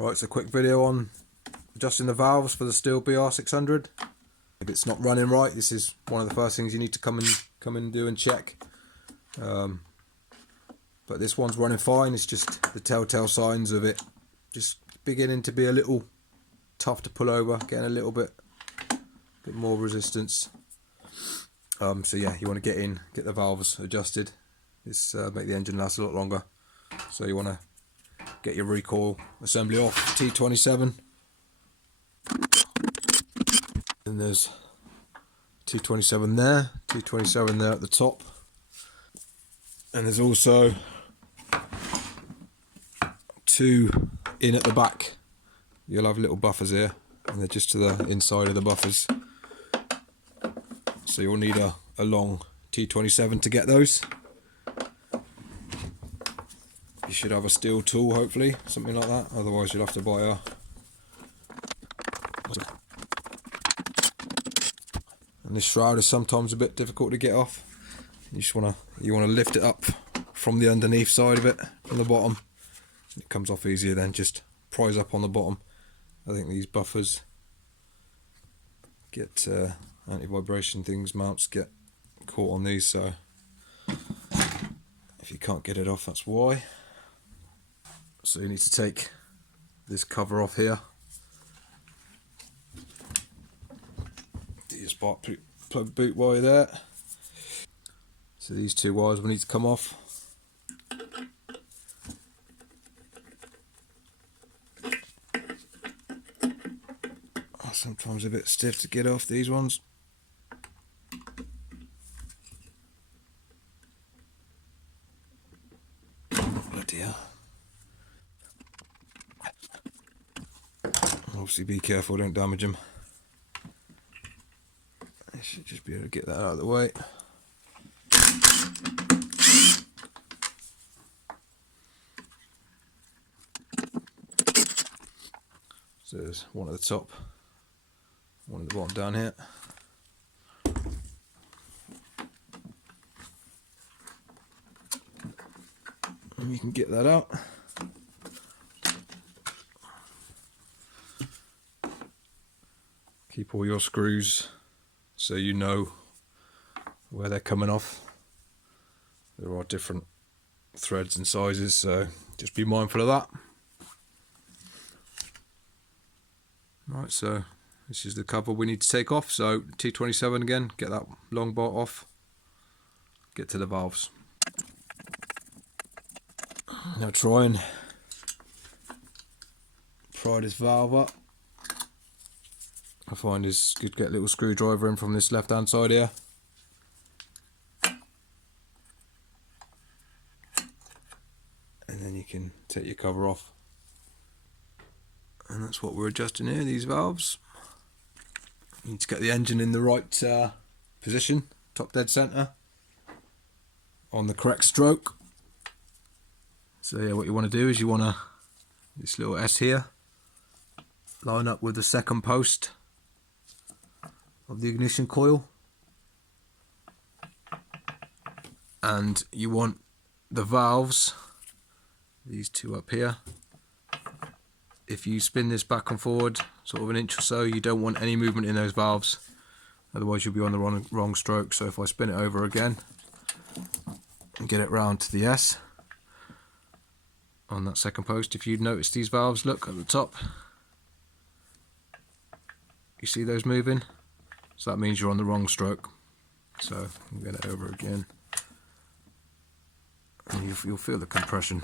Right, it's a quick video on adjusting the valves for the Stihl BR600. If it's not running right, this is one of the first things you need to come and do and check. But this one's running fine. It's just the telltale signs of it just beginning to be a little tough to pull over, getting a little bit more resistance. So yeah, you want to get the valves adjusted. This make the engine last a lot longer. So you want to get your recoil assembly off T27. And there's T27 there, T27 there at the top. And there's also two in at the back. You'll have little buffers here, and they're just to the inside of the buffers. So you'll need a long T27 to get those. You should have a Stihl tool, hopefully, something like that. Otherwise you'll have to buy a... And this shroud is sometimes a bit difficult to get off. You want to lift it up from the underneath side of it, from the bottom. It comes off easier than just prise up on the bottom. I think these buffers get anti-vibration things, mounts get caught on these, so if you can't get it off, that's why. So you need to take this cover off here. Do your spark plug boot wire there. So these two wires will need to come off. Sometimes a bit stiff to get off these ones. Bloody hell. Obviously be careful, don't damage them. I should just be able to get that out of the way. So there's one at the top, one at the bottom down here. And you can get that out. Keep all your screws so you know where they're coming off. There are different threads and sizes, so just be mindful of that. Right, so this is the cover we need to take off. So T27 again, get that long bolt off, get to the valves. Now try and pry this valve up. I find it's good to get a little screwdriver in from this left hand side here. And then you can take your cover off. And that's what we're adjusting here, these valves. You need to get the engine in the right position, top dead center, on the correct stroke. So yeah, what you want to do is you want to, this little S here, line up with the second post of the ignition coil. And you want the valves, these two up here. If you spin this back and forward sort of an inch or so, you don't want any movement in those valves, otherwise you'll be on the wrong stroke. So if I spin it over again and get it round to the S on that second post, if you notice these valves, look at the top, you see those moving, so that means you're on the wrong stroke. So I'll get it over again, and you'll feel the compression.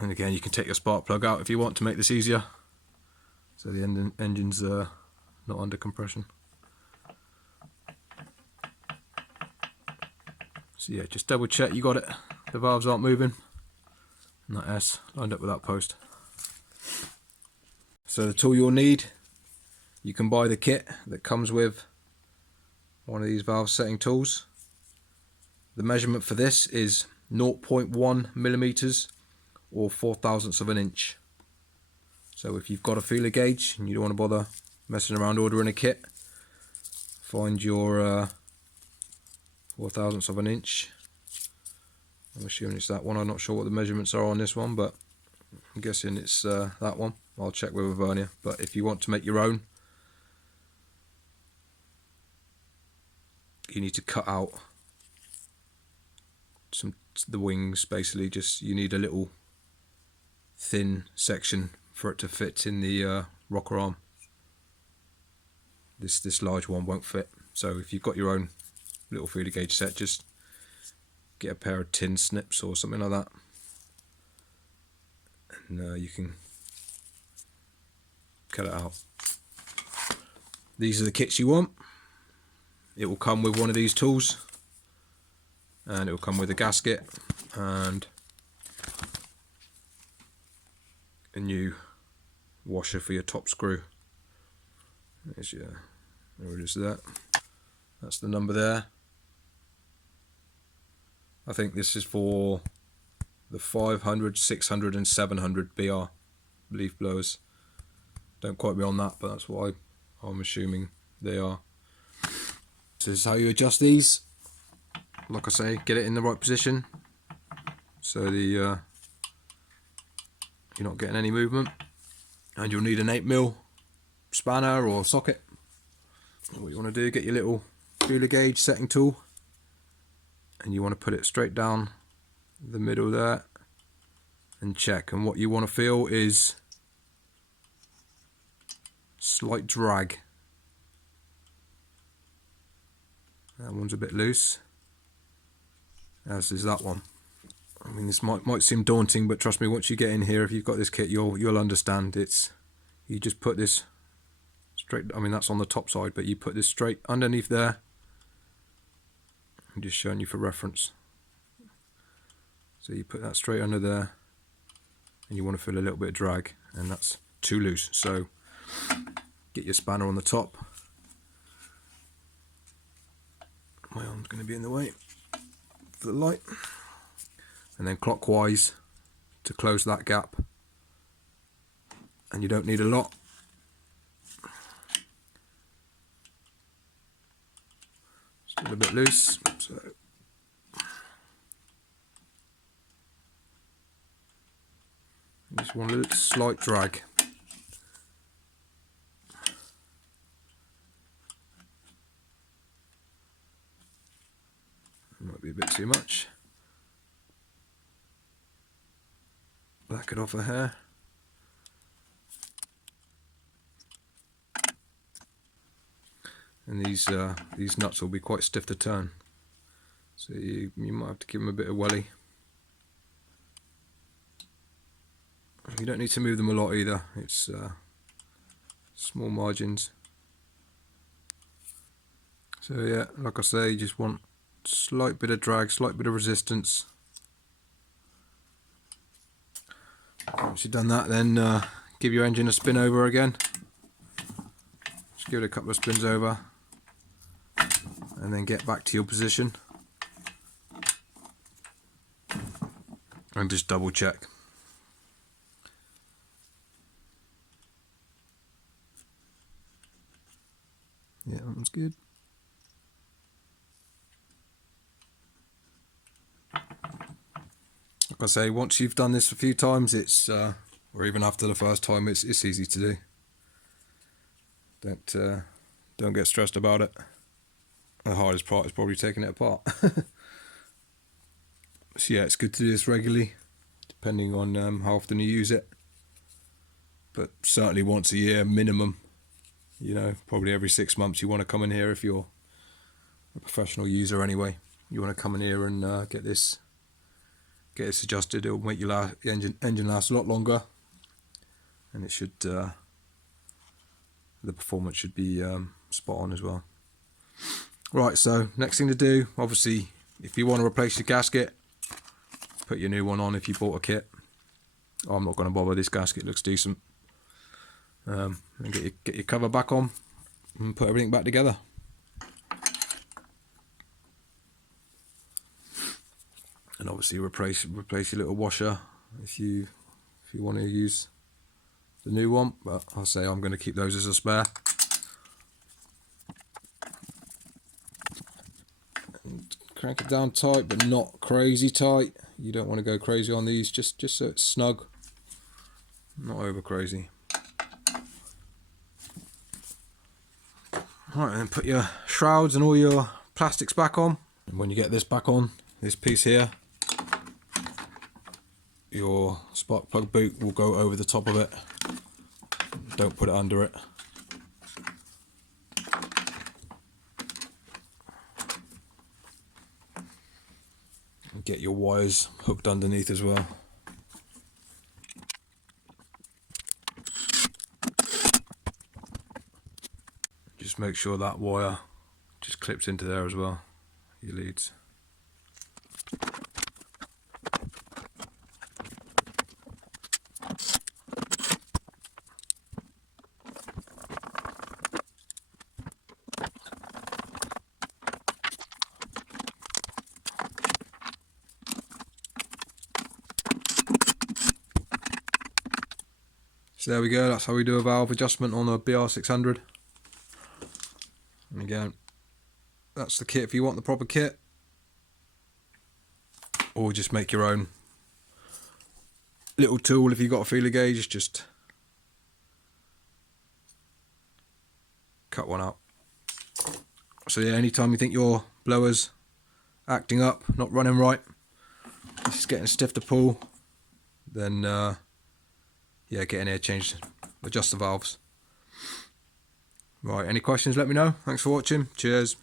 And again, you can take your spark plug out if you want to make this easier, so the engine's not under compression. So yeah, just double check you got it, the valves aren't moving, and that S lined up with that post. So the tool you'll need, you can buy the kit that comes with one of these valve setting tools. The measurement for this is 0.1 millimeters or 4/1000ths of an inch. So if you've got a feeler gauge and you don't want to bother messing around ordering a kit, find your 4/1000ths of an inch I'm assuming it's that one. I'm not sure what the measurements are on this one, but I'm guessing it's that one. I'll check with a vernier. But if you want to make your own, you need to cut out the wings. Basically, just you need a little thin section for it to fit in the rocker arm. This large one won't fit. So if you've got your own little feeler gauge set, just get a pair of tin snips or something like that, and you can cut it out. These are the kits you want. It will come with one of these tools, and it will come with a gasket and a new washer for your top screw. There's your, there it is there. That's the number there. I think this is for the 500, 600 and 700 BR leaf blowers. Don't quote me on that, but that's what I'm assuming they are. This is how you adjust these. Like I say, get it in the right position so you're not getting any movement. And you'll need an 8mm spanner or socket. What you want to do, get your little feeler gauge setting tool, and you want to put it straight down the middle there and check. And what you want to feel is slight drag. That one's a bit loose, as is that one. I mean, this might seem daunting, but trust me, once you get in here, if you've got this kit, you'll understand. It's, you just put this straight, I mean that's on the top side, but you put this straight underneath there. I'm just showing you for reference. So you put that straight under there, and you want to feel a little bit of drag, and that's too loose. So get your spanner on the top. My arm's going to be in the way for the light. And then clockwise to close that gap. And you don't need a lot. Still a bit loose, so just one little slight drag. Might be a bit too much. Back it off a hair. And these nuts will be quite stiff to turn, so you might have to give them a bit of welly. You don't need to move them a lot either. It's small margins. So yeah, like I say, you just want slight bit of drag, slight bit of resistance. Once you've done that, then give your engine a spin over again. Just give it a couple of spins over, and then get back to your position and just double check. Yeah, that one's good. Like I say, once you've done this a few times, it's or even after the first time, it's easy to do. Don't get stressed about it. The hardest part is probably taking it apart. So yeah, it's good to do this regularly, depending on how often you use it. But certainly once a year minimum. You know, probably every 6 months you want to come in here if you're a professional user anyway. You want to come in here and get this adjusted. It'll make your engine last a lot longer, and it should the performance should be spot on as well. Right, so next thing to do, obviously, if you want to replace your gasket, put your new one on if you bought a kit. I'm not going to bother, this gasket looks decent. And get your cover back on and put everything back together. And obviously replace your little washer if you want to use the new one, but I'll say I'm going to keep those as a spare. And Crank it down tight, but not crazy tight. You don't want to go crazy on these, just so it's snug, not over crazy. Right, then put your shrouds and all your plastics back on. And when you get this back on, this piece here, your spark plug boot will go over the top of it. Don't put it under it. And get your wires hooked underneath as well. Just make sure that wire just clips into there as well, your leads. So there we go, that's how we do a valve adjustment on a BR600. And again, that's the kit if you want the proper kit, or just make your own little tool if you've got a feeler gauge. Just cut one out. So yeah, anytime you think your blower's acting up, not running right, it's getting stiff to pull, then yeah, get in here, change, adjust the valves. Right, any questions, let me know. Thanks for watching. Cheers.